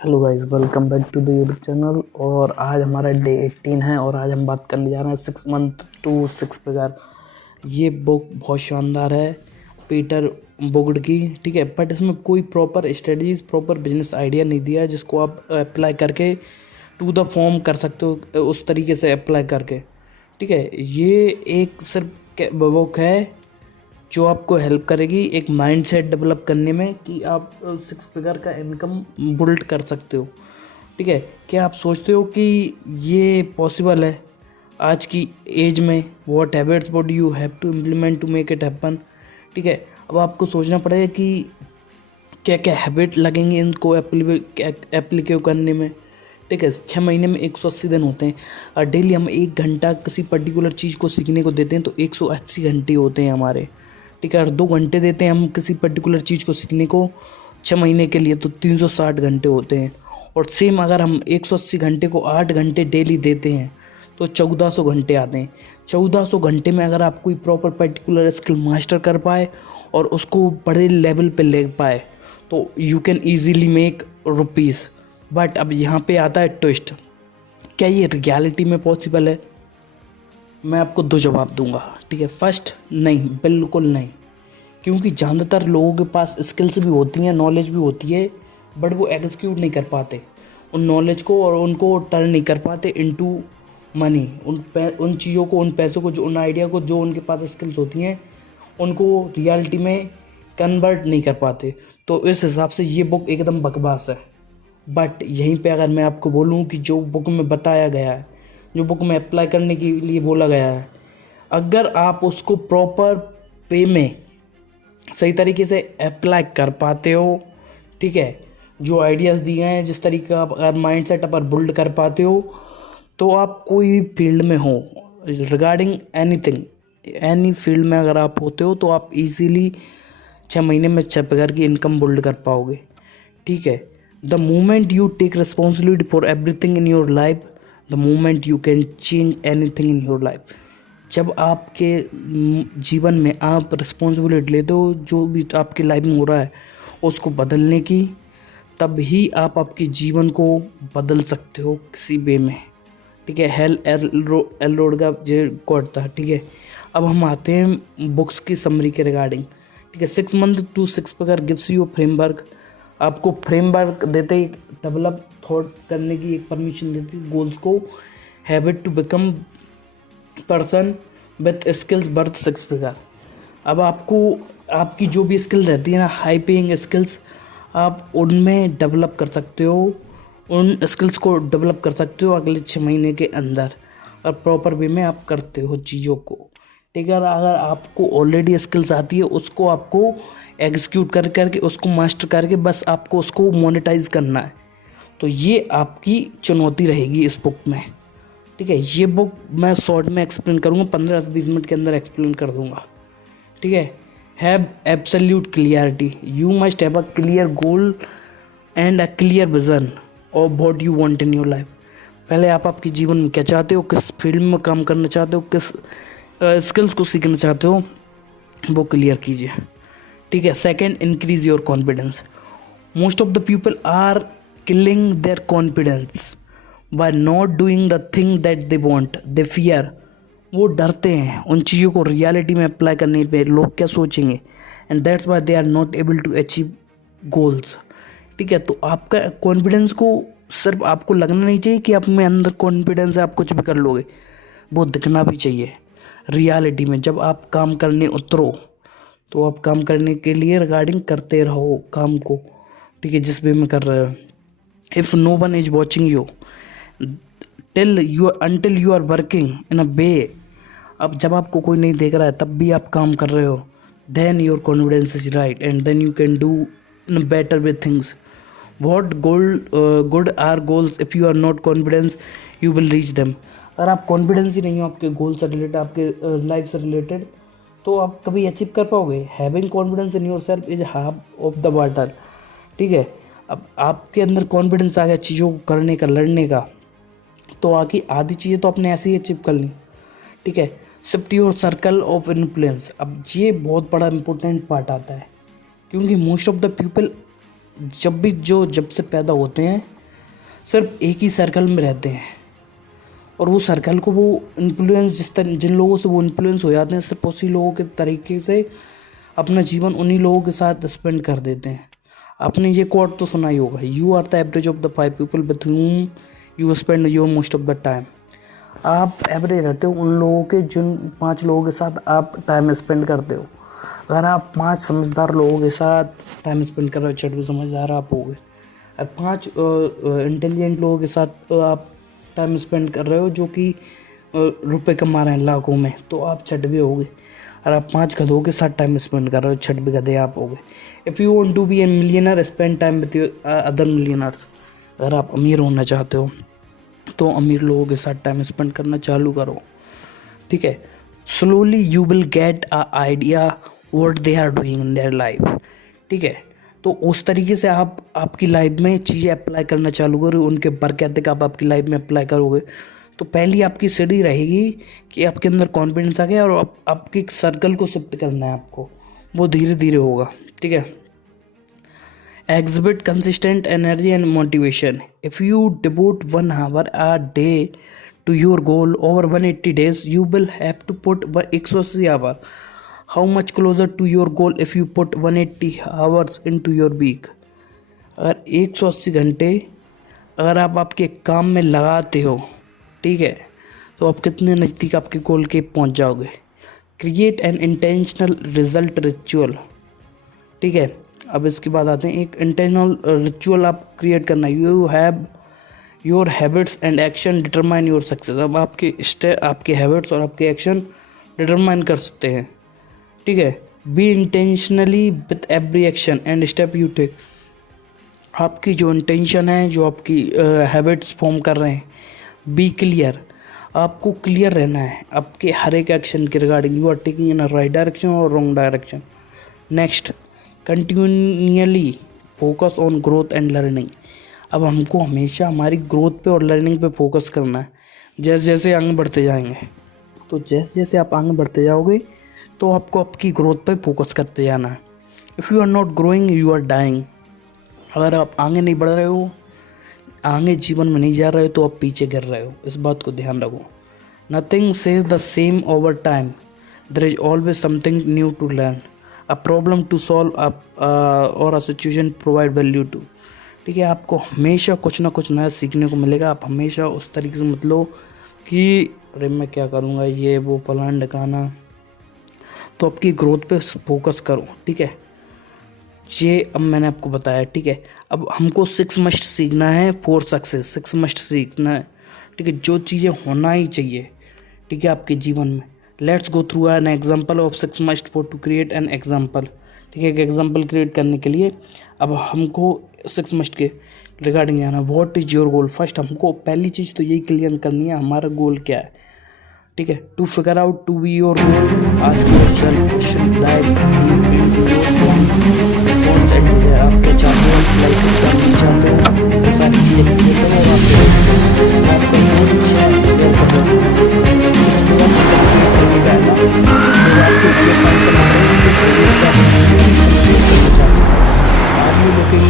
Hello guys, welcome back to the YouTube channel. और आज हमारा डे 18 है और आज हम बात करने जा रहे हैं 6 मंथ टू सिक्स फिगर। ये बुक बहुत शानदार है, पीटर बुगड की। ठीक है, बट इसमें कोई proper strategies, proper business idea नहीं दिया है जिसको आप अप्लाई करके टू द फॉर्म कर सकते हो, उस तरीके से अप्लाई करके। ठीक है, ये एक सिर्फ बुक है जो आपको हेल्प करेगी एक माइंडसेट डेवलप करने में कि आप सिक्स फिगर का इनकम बिल्ड कर सकते हो। ठीक है, क्या आप सोचते हो कि ये पॉसिबल है आज की एज में? What habits would you have to implement to make it happen? ठीक है, अब आपको सोचना पड़ेगा कि क्या क्या हैबिट लगेंगे इनको एप्लीकेट करने में। ठीक है, 6 महीने में 180 दिन होते हैं और डेली हम 1 घंटा किसी पर्टिकुलर चीज़ को सीखने को देते हैं तो 180 घंटे होते हैं हमारे। ठीक है, और 2 घंटे देते हैं हम किसी पर्टिकुलर चीज़ को सीखने को 6 महीने के लिए तो 360 घंटे होते हैं। और सेम अगर हम 180 घंटे को 8 घंटे डेली देते हैं तो 1400 घंटे आते हैं। 1400 घंटे में अगर आप कोई प्रॉपर पर्टिकुलर स्किल मास्टर कर पाए और उसको बड़े लेवल पे ले पाए तो you can easily make rupees. But अब यहाँ पे आता है ट्विस्ट, क्या ये रियलिटी में पॉसिबल है? मैं आपको 2 जवाब दूंगा। ठीक है, फर्स्ट, नहीं, बिल्कुल नहीं। क्योंकि ज़्यादातर लोगों के पास स्किल्स भी होती हैं, नॉलेज भी होती है, बट वो एग्जीक्यूट नहीं कर पाते उन नॉलेज को और उनको टर्न नहीं कर पाते इनटू मनी। उन चीज़ों को, उन पैसों को, जो उन आइडिया को, जो उनके पास स्किल्स होती हैं, उनको रियलिटी में कन्वर्ट नहीं कर पाते। तो इस हिसाब से ये बुक एकदम बकवास है। बट यहीं पे अगर मैं आपको बोलूँ कि जो बुक में बताया गया है, जो बुक में अप्लाई करने के लिए बोला गया है, अगर आप उसको प्रॉपर वे में सही तरीके से अप्लाई कर पाते हो, ठीक है, जो आइडियाज़ दिए हैं, जिस तरीके का आप अगर माइंड सेट पर बिल्ड कर पाते हो, तो आप कोई भी फील्ड में हो, रिगार्डिंग एनीथिंग, एनी फील्ड में अगर आप होते हो तो आप इजीली 6 महीने में 6 फिगर की इनकम बिल्ड कर पाओगे। ठीक है, the moment you take responsibility for everything in your life, the moment you can change anything in your life. जब आपके जीवन में आप रिस्पॉन्सिबिलिटी लेते हो जो भी आपकी लाइफ में हो रहा है उसको बदलने की, तब ही आप आपके जीवन को बदल सकते हो किसी वे में। ठीक है, एल रोड का जो कोट था। ठीक है, अब हम आते हैं बुक्स की समरी के रिगार्डिंग। ठीक है, 6 month to six figure gives you framework. आपको फ्रेमवर्क देते ही डेवलप थॉट करने की एक परमिशन देती है गोल्स को। Habit to become person with skills worth six figure. अब आपको आपकी जो भी स्किल रहती है ना, हाई पेइंग स्किल्स, आप उनमें डेवलप कर सकते हो, उन स्किल्स को डेवलप कर सकते हो अगले 6 महीने के अंदर, और प्रॉपर वे में आप करते हो चीज़ों को। ठीक है, अगर आपको ऑलरेडी स्किल्स आती है उसको आपको एग्जीक्यूट कर करके उसको मास्टर करके बस आपको उसको मोनेटाइज करना है। तो ये आपकी चुनौती रहेगी इस बुक में। ठीक है, ये बुक मैं शॉर्ट में एक्सप्लेन करूँगा, 15 से 20 मिनट के अंदर एक्सप्लेन कर दूँगा। ठीक है, have absolute clarity, you must have a clear goal and a clear vision of what you want in your life. पहले आप आपके जीवन में क्या चाहते हो, किस फील्ड में काम करना चाहते हो, किस स्किल्स को सीखना चाहते हो, वो क्लियर कीजिए। ठीक है, second, increase your confidence. Most of the people are killing their confidence by not doing the thing that they want, they fear. वो डरते हैं उन चीज़ों को रियलिटी में अप्लाई करने पे, लोग क्या सोचेंगे, and that's why they are not able to achieve goals. ठीक है, तो आपका कॉन्फिडेंस को सिर्फ आपको लगना नहीं चाहिए कि आप में अंदर कॉन्फिडेंस है, आप कुछ भी कर लोगे, वो दिखना भी चाहिए रियलिटी में। जब आप काम करने उतरो तो आप काम करने के लिए रिगार्डिंग करते रहो काम को। ठीक है, जिस वे में कर रहे हो। If no one is watching you until you are working in a way, अब जब आपको कोई नहीं देख रहा है तब भी आप काम कर रहे हो, then your confidence is right and then you can do in a better way things. What good are goals if you are not confident you will reach them? अगर आप कॉन्फिडेंस ही नहीं हो आपके गोल से रिलेटेड, आपके लाइफ से related, तो आप कभी अचीव कर पाओगे? Having confidence in your self is half of the water. ठीक है, अब आपके अंदर कॉन्फिडेंस आ गया चीज़ों को करने का, लड़ने का, तो आगे आधी चीज़ें तो आपने ऐसे ही अचीव कर ली। ठीक है, shift your circle of influence. अब ये बहुत बड़ा इंपॉर्टेंट पार्ट आता है, क्योंकि मोस्ट ऑफ द पीपल जब से पैदा होते हैं सिर्फ एक ही सर्कल में रहते हैं, और वो सर्कल को वो इन्फ्लुएंस जिन लोगों से वो इन्फ्लुएंस हो जाते हैं, सिर्फ उसी लोगों के तरीके से अपना जीवन उन्हीं लोगों के साथ स्पेंड कर देते हैं। आपने ये कोट तो सुना ही होगा, you are the average of the 5 people with whom you spend your most of the time. आप एवरेज रहते हो उन लोगों के जिन 5 लोगों के साथ आप टाइम स्पेंड करते हो। अगर आप 5 समझदार लोगों के साथ टाइम स्पेंड कर रहे हो, चट समझदार आप हो गए। और 5 इंटेलिजेंट लोगों के साथ आप टाइम स्पेंड कर रहे हो जो कि रुपए कमा रहे हैं लाखों में, तो आप छठ भी हो गए। और आप 5 गधों के साथ टाइम स्पेंड कर रहे हो, छठ भी गधे आप हो गए। If you want to be a millionaire, spend time with other millionaires. अगर आप अमीर होना चाहते हो तो अमीर लोगों के साथ टाइम स्पेंड करना चालू करो, ठीक है। Slowly you will get a idea what they are doing in their life, ठीक है। तो उस तरीके से आप आपकी लाइफ में चीज़ें अप्लाई करना चालू करो, उनके वर्क एथिक आप आपकी लाइफ में अप्लाई करोगे तो पहली आपकी सीढ़ी रहेगी कि आपके अंदर कॉन्फिडेंस आ गया और आपके सर्कल को शिफ्ट करना है आपको, वो धीरे धीरे होगा, ठीक है। Exhibit consistent energy and motivation. If you devote 1 hour a day to your goal over 180 days, you will have to put 180 hours. How much closer to your goal if you put 180 hours into your week? अगर 180 घंटे अगर आप आपके काम में लगाते हो, ठीक है, तो आप कितने नज़दीक आपके गोल के पहुंच जाओगे। Create an intentional result ritual, ठीक है। अब इसके बाद आते हैं एक इंटेंशनल रिचुअल आप क्रिएट करना। You have your habits and action determine your success. अब आपके हैबिट्स और आपके एक्शन डिटरमाइन कर सकते हैं, ठीक है। Be intentionally with every action and step you take. आपकी जो इंटेंशन है, जो आपकी हैबिट्स फॉर्म कर रहे हैं, बी क्लियर। आपको क्लियर रहना है आपके हर एक एक्शन के regarding you are taking in a right direction और wrong direction. Next, continuously focus on growth and learning. अब हमको हमेशा हमारी ग्रोथ पे और लर्निंग पे फोकस करना है। जैसे जैसे आगे बढ़ते जाएंगे, तो जैसे जैसे आप आगे बढ़ते जाओगे तो आपको आपकी ग्रोथ पे फोकस करते जाना है। If you are not growing you are dying. अगर आप आगे नहीं बढ़ रहे हो, आगे जीवन में नहीं जा रहे हो, तो आप पीछे गिर रहे हो। इस बात को ध्यान रखो। Nothing says the same over time, there is always something new to learn, a problem to solve और a situation provide value to, ठीक है। आपको हमेशा कुछ ना कुछ नया सीखने को मिलेगा। आप हमेशा उस तरीके से मत लो कि अरे मैं क्या करूँगा, ये वो फलाना ढकाना। तो आपकी ग्रोथ पे फोकस करो, ठीक है। ये अब मैंने आपको बताया, ठीक है। अब हमको 6 मस्ट सीखना है फॉर सक्सेस। 6 मस्ट सीखना है, ठीक है, जो चीज़ें होना ही चाहिए, ठीक है, आपके जीवन में। Let's go through an example of 6 must for to create an example, ठीक है। एक एग्जाम्पल क्रिएट करने के लिए अब हमको 6 मस्ट के रिगार्डिंग जाना। What is your goal. First हमको पहली चीज़ तो यही क्लियर करनी है हमारा गोल क्या है, ठीक है। To figure out to be your goal, ask yourself question like आप क्या चाहते हो, लाइक करना चाहते हो, ये सारी चीज़ें क्लियर करो। आपका गोल अच्छा है, क्लियर करो। Are you looking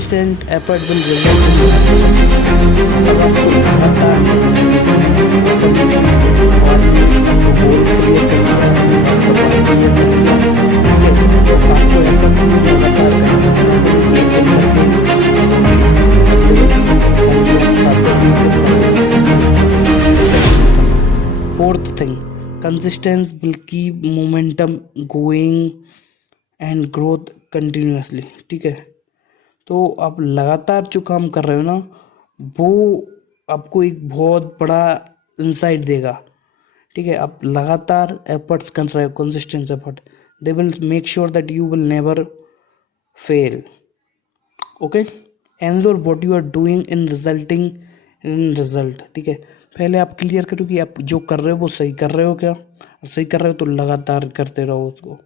consistent effort will result in अब आपको लगातार और गोल क्लियर करना है, आपका टाइम क्लियर करना है, तो आपको एफर्ट लगातार करना है, एक दिन करके। Fourth thing, consistence will keep momentum going and growth continuously. ठीक है, तो आप लगातार जो काम कर रहे हो ना, वो आपको एक बहुत बड़ा इंसाइट देगा। ठीक है, आप लगातार एफर्ट्स कर रहे हो, consistent effort, they will make sure that you will never fail. Okay, ensure what you are doing in resulting in result. ठीक है, पहले आप क्लियर करो कि आप जो कर रहे हो वो सही कर रहे हो क्या, सही कर रहे हो तो लगातार करते रहो उसको।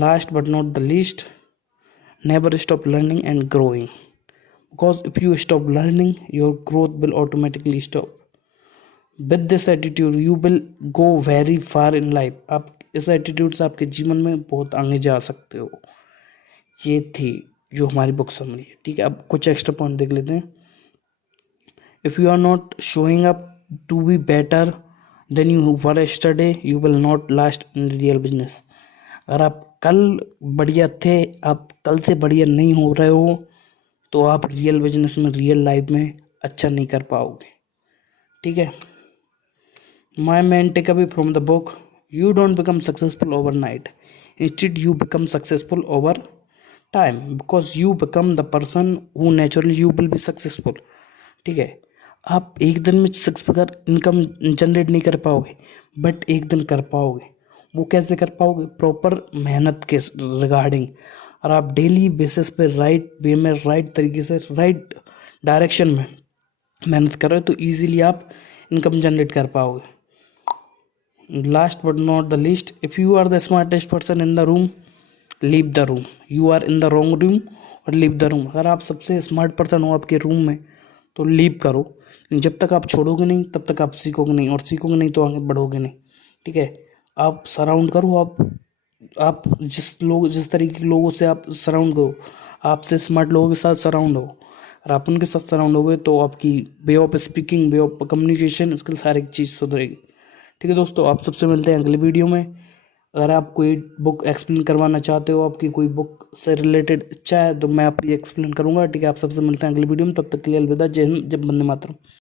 Last but not the least, never stop learning and growing, because if you stop learning, your growth will automatically stop. With this attitude you will go very far in life. आप इस एटीट्यूड से आपके जीवन में बहुत आगे जा सकते हो। ये थी जो हमारी बुक समरी है। ठीक है, अब कुछ एक्स्ट्रा पॉइंट देख लेते हैं। If you are not showing up to be better than you were yesterday, you will not last in real business. अगर आप कल बढ़िया थे, आप कल से बढ़िया नहीं हो रहे हो, तो आप रियल बिजनेस में, रियल लाइफ में अच्छा नहीं कर पाओगे। ठीक है, my main takeaway from the book, you don't become successful overnight, instead you become successful over time, because you become the person who naturally you will be successful. ठीक है, आप एक दिन में 6 फिगर इनकम जनरेट नहीं कर पाओगे, but एक दिन कर पाओगे। वो कैसे कर पाओगे? प्रॉपर मेहनत के रिगार्डिंग, और आप डेली बेसिस पे राइट वे में, राइट तरीके से, राइट डायरेक्शन में मेहनत कर रहे हो, तो इजीली आप इनकम जनरेट कर पाओगे। Last but not the least, if you are the smartest person in the room, leave the room. You are in the wrong room और लीव द रूम। अगर आप सबसे स्मार्ट पर्सन हो आपके room में, तो लीव करो। जब तक आप छोड़ोगे नहीं, तब तक आप सीखोगे नहीं, और सीखोगे नहीं तो आगे बढ़ोगे नहीं। ठीक है, आप सराउंड करो, आप जिस तरीके के लोगों से आप सराउंड करो, आपसे स्मार्ट लोगों के साथ सराउंड हो, और आप उनके साथ सराउंड होगे तो आपकी way of speaking, way of communication skills, हर एक चीज़ सुधरेगी। ठीक है दोस्तों, आप सबसे मिलते हैं अगले वीडियो में। अगर आप कोई बुक एक्सप्लेन करवाना चाहते हो, आपकी कोई बुक से रिलेटेड इच्छा है, तो मैं आपकी एक्सप्लेन करूंगा। ठीक है, आप सबसे मिलते हैं अगले वीडियो में, तब तक के लिए अलविदा। जय हिंद, जय वंदे मातरम।